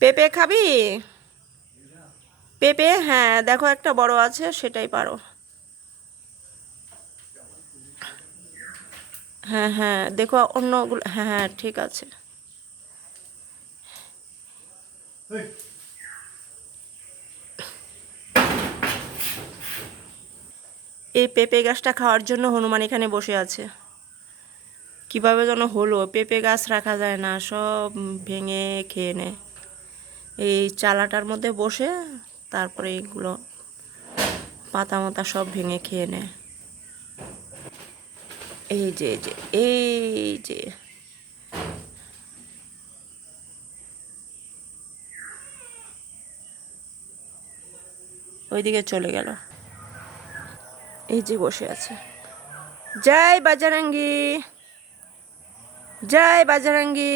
পেঁপে খাবি? পেঁপে, হ্যাঁ দেখো একটা বড় আছে, সেটাই পারো। হ্যাঁ হ্যাঁ দেখো অন্যগুলো, হ্যাঁ হ্যাঁ ঠিক আছে। এই পেঁপে গাছটা খাওয়ার জন্য হনুমান এখানে বসে আছে। কিভাবে যেন হলো, পেঁপে গাছ রাখা যায় না, সব ভেঙে খেয়ে নেয়। এই চালাটার মধ্যে বসে তারপরে এইগুলো পাতা মাতা সব ভেঙে খেয়ে নেয়। এই যে এই যে এই যে ওইদিকে চলে গেল। এই যে বসে আছে। জয় বাজারাঙ্গি, জয় বাজারাঙ্গি।